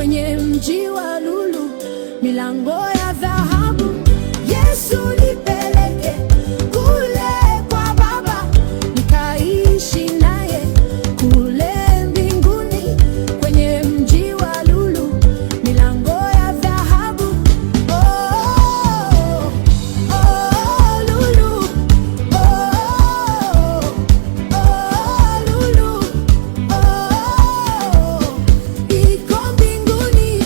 kwenye mji wa lulu, milango ya dhahabu. Yesu nipeleke kule kwa Baba, nikaishi naye kule mbinguni, kwenye mji wa lulu, milango ya dhahabu. Oh, oh, lulu. Oh, oh, lulu. Oh, iko mbinguni.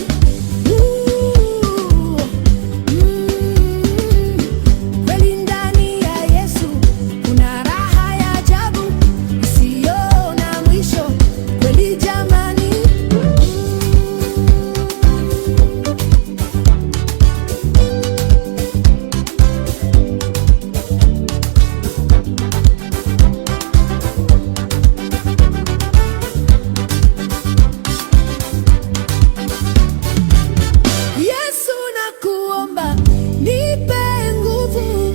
Kweli ndani ya Yesu kuna raha ya ajabu isiyo na mwisho. Kweli jamani. Yesu nakuomba, nipe nguvu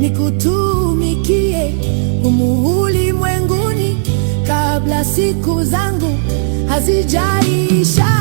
nikutumikie humu ulimwenguni kabla siku zangu hazijaisha.